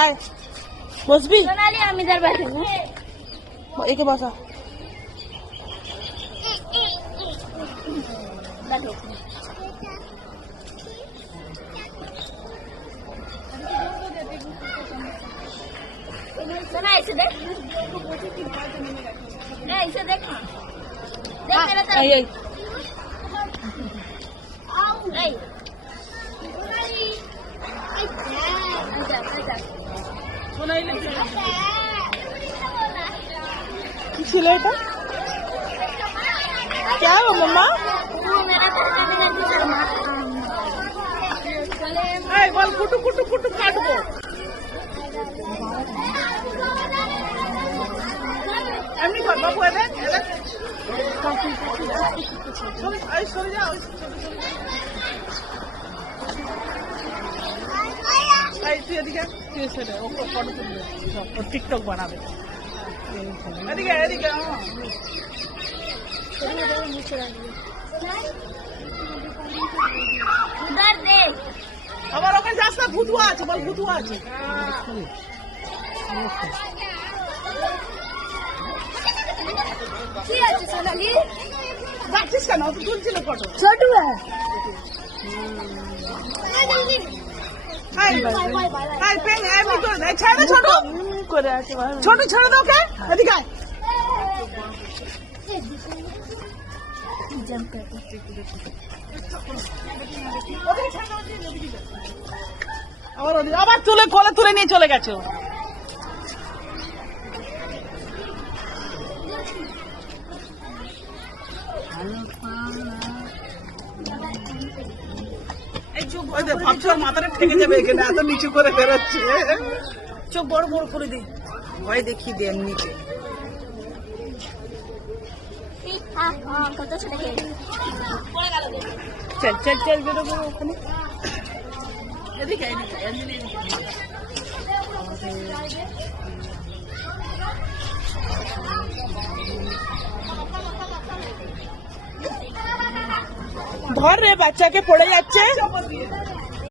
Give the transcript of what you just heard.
আয় বসবি? সোনালি আমি যার বাসে একে বসা। সোনা এসে দেখ, এসে দেখ না, এই এই এই কি ছিল এটা? क्या हो मम्मा? বল কুটু কুটু কুটু কাটবো। এমনি কর বাবু, এদের সরে যাও। তুই এদিকে, তুই সেটা ও ফটো তুলবে, ও টিকটক বানাবে। এদিকে এদিকে আবার ওখানে যাস না, ভুতুয়া আছে, বল ভুতুয়া আছে। যাচ্ছিস কেন? তুই তুলছিল ফটো। ছোট ছোট ছেড়ে দাও কে? এদিকে আবার তুলে কোলে তুলে নিয়ে চলে গেছে। ভাবছো মাথাটা ঠেকে যাবে এখানে, এত নিচু করে বেরোচ্ছে। চোখ বড় বড় করে দিই, ভয় দেখিয়ে দেন নিচে। চল চল চল বেরোবো ওখানে। এদিকে ধর রে, বাচ্চাকে পড়ে যাচ্ছে।